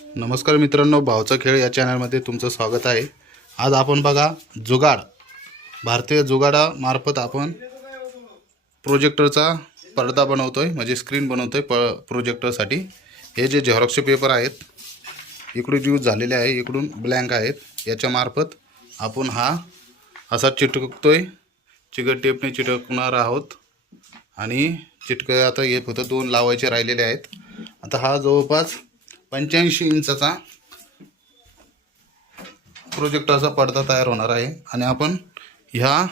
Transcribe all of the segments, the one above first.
नमस्कार मित्रांनो भावचा खेळ या चॅनलमध्ये तुमचं स्वागत आहे. आज आपण बघा जुगाड. भारतीय जुगाडामार्फत आपण प्रोजेक्टरचा पडदा बनवतो आहे म्हणजे स्क्रीन बनवतो आहे प प्रोजेक्टरसाठी हे जे झेरॉक्सचे पेपर आहेत इकडून यूज झालेले आहे इकडून ब्लँक आहेत. याच्यामार्फत आपण हा असा चिटकतो आहे चिकट टेपने चिटकणार आहोत. आणि चिटक आता हे फक्त दोन लावायचे राहिलेले आहेत. आता हा जवळपास पंच्याऐंशी इंचाचा प्रोजेक्टरचा पडदा तयार होणार आहे. आणि आपण ह्या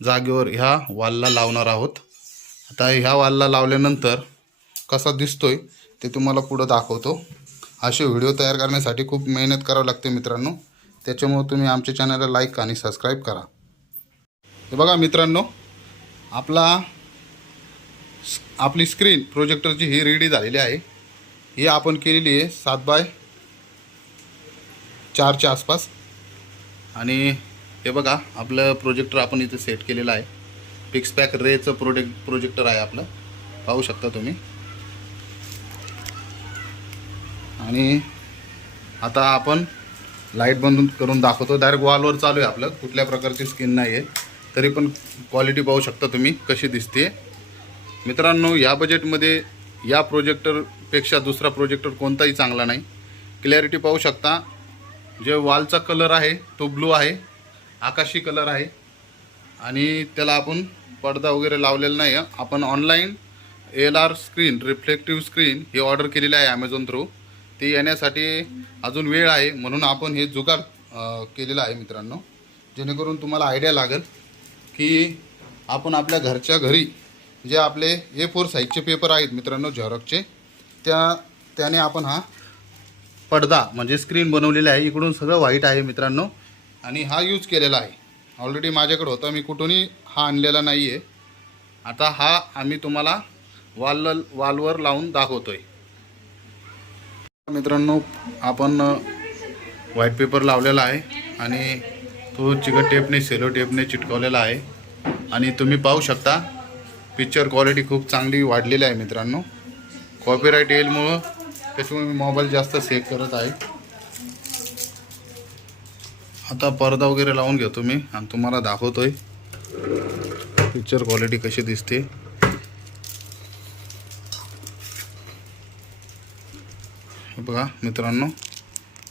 जागेवर ह्या वालला लावणार आहोत. आता ह्या वालला लावल्यानंतर कसा दिसतोय ते तुम्हाला पुढं दाखवतो. असे व्हिडिओ तयार करण्यासाठी खूप मेहनत करावी लागते मित्रांनो. त्याच्यामुळे तुम्ही आमच्या चॅनलला लाईक आणि सबस्क्राईब करा. हे बघा मित्रांनो आपला आपली स्क्रीन प्रोजेक्टरची ही रेडी झालेली आहे. ही आपण केलेली आहे सात बाय चारच्या आसपास. आणि हे बघा आपलं प्रोजेक्टर आपण इथे सेट केलेलं आहे. पिक्स पॅक रेचं प्रोजेक्ट प्रोजेक्टर आहे आपलं. पाहू शकता तुम्ही. आणि आता आपण लाइट बंद करून दाखवतो. डायरेक्ट वॉलवर चालू आहे आपलं. कुठल्या प्रकारची स्किन नाही आहे तरी पण क्वालिटी पाहू शकता तुम्ही कशी दिसते मित्रांनो या बजेटमध्ये या प्रोजेक्टर पेक्षा दुसरा प्रोजेक्टर कोणताही चांगला नाही. क्लॅरिटी पाहू शकता. जे वॉलचा कलर आहे तो ब्लू आहे. आकाशी कलर आहे. आणि त्याला आपण पडदा वगैरे लावलेला नाही आहे. आपण online L R screen reflective screen ही ऑर्डर केलेली आहे ॲमेझॉन थ्रू ती येण्यासाठी अजून वेळ आहे. म्हणून आपण हे जुगाड केलेलं आहे मित्रांनो. जेणेकरून तुम्हाला आयडिया लागेल की आपण आपल्या घरच्या घरी जे आपले ए फोर साईजचे पेपर आहेत मित्रांनो झेरॉकचे त्या त्याने आपण हा पडदा म्हणजे स्क्रीन बनवलेली आहे. इकडून सगळं व्हाईट आहे मित्रांनो. आणि हा यूज केलेला आहे. ऑलरेडी माझ्याकडे होता. मी कुठूनही हा आणलेला नाही आहे आता हा आम्ही तुम्हाला वाल वालवर लावून दाखवतोय. मित्रांनो आपण व्हाईट पेपर लावलेला आहे. आणि तो चिकट टेपने सेलो टेपने चिटकवलेला आहे. आणि तुम्ही पाहू शकता पिक्चर क्वालिटी खूप चांगली वाढलेली आहे मित्रांनो. कॉपीराईट येईलमुळं त्याच्यामुळे मी मोबाईल जास्त सेव्ह करत आहे. आता पडदा वगैरे लावून घेतो मी आणि तुम्हाला दाखवतोय. पिक्चर क्वालिटी कशी दिसते. बघा मित्रांनो.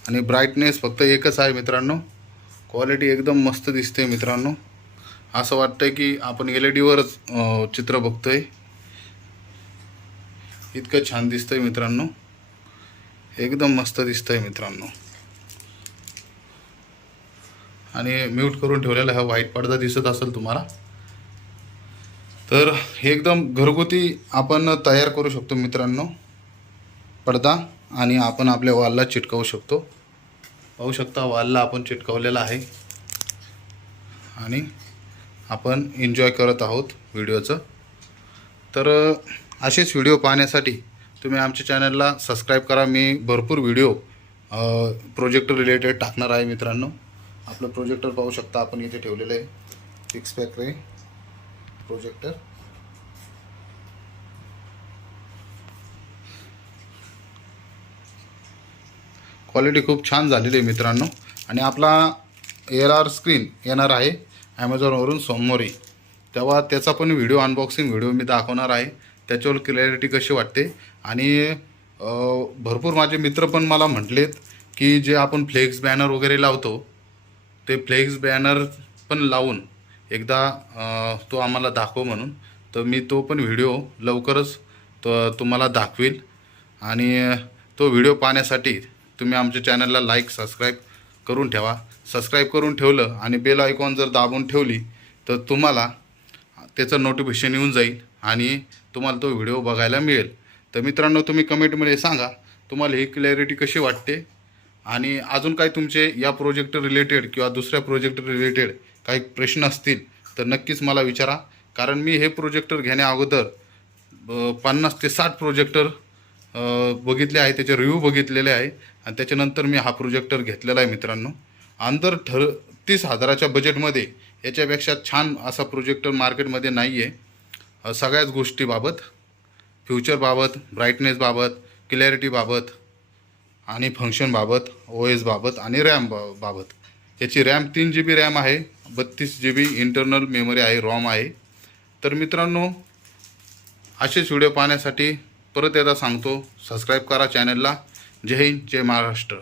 आणि ब्राईटनेस फक्त एकच आहे मित्रांनो. क्वालिटी एकदम मस्त दिसते मित्रांनो. असं वाटतंय की आपण एल ई डीवरच चित्र बघतोय. इतकं छान दिसतं आहे मित्रांनो. एकदम मस्त दिसतं आहे मित्रांनो. आणि म्यूट करून ठेवलेला हा व्हाईट पडदा दिसत असेल तुम्हाला. तर हे एकदम घरगुती आपण तयार करू शकतो मित्रांनो. पडदा आणि आपण आपल्या वालला चिटकवू शकतो. पाहू शकता वॉलला आपण चिटकवलेला आहे. आणि आपण एन्जॉय करत आहोत व्हिडिओचं. तर असेच व्हिडिओ पाहण्यासाठी तुम्ही आमच्या चॅनलला सबस्क्राईब करा. मी भरपूर व्हिडिओ प्रोजेक्टर रिलेटेड टाकणार आहे मित्रांनो. आपलं प्रोजेक्टर पाहू शकता आपण इथे ठेवलेलं आहे. Fix pack ray. Projector quality खूप छान झालेली आहे मित्रांनो. आणि आपला एल आर स्क्रीन येणार आहे ॲमेझॉनवरून सोमवारी. तेव्हा त्याचा पण व्हिडिओ अनबॉक्सिंग व्हिडिओ मी दाखवणार आहे. त्याच्यावर क्लॅरिटी कशी वाटते? आणि भरपूर माझे मित्र पण मला म्हटलेत की जे आपण फ्लेक्स बॅनर वगैरे लावतो ते फ्लेक्स बॅनर पण लावून एकदा तो आम्हाला दाखव म्हणून. तर मी तो पण व्हिडिओ लवकरच तो तुम्हाला दाखवील. आणि तो व्हिडिओ पाहण्यासाठी तुम्ही आमच्या चॅनलला लाईक सबस्क्राईब करून ठेवा. सबस्क्राईब करून ठेवलं आणि बेल आयकॉन जर दाबून ठेवली तर तुम्हाला त्याचं नोटिफिकेशन येऊन जाईल. आणि तुम्हाला तो व्हिडिओ बघायला मिळेल. तर मित्रांनो तुम्ही कमेंटमध्ये सांगा तुम्हाला ही क्लॅरिटी कशी वाटते? आणि अजून काही तुमचे या प्रोजेक्ट रिलेटेड किंवा दुसऱ्या प्रोजेक्ट रिलेटेड काही प्रश्न असतील तर नक्कीच मला विचारा. कारण मी हे प्रोजेक्टर घेण्या अगोदर ब- पन्नास ते साठ प्रोजेक्टर बघितले आहे त्याचे रिव्ह्यू बघितलेले आहे. आणि त्याच्यानंतर मी हा प्रोजेक्टर घेतलेला आहे मित्रांनो. अंदर ठर तीस हजाराच्या बजेटमध्ये याच्यापेक्षा छान असा प्रोजेक्टर मार्केटमध्ये नाही आहे सगळ्याच गोष्टीबाबत फ्युचरबाबत ब्राईटनेसबाबत क्लॅरिटीबाबत आणि फंक्शनबाबत ओ एसबाबत आणि रॅम बा- बाबत याची रॅम तीन जी बी रॅम आहे बत्तीस जी बी इंटरनल मेमरी आहे रॉम आहे. तर मित्रांनो असेच व्हिडिओ पाहण्यासाठी परत एकदा सांगतो सबस्क्राईब करा चॅनलला. जय हिंद जय महाराष्ट्र.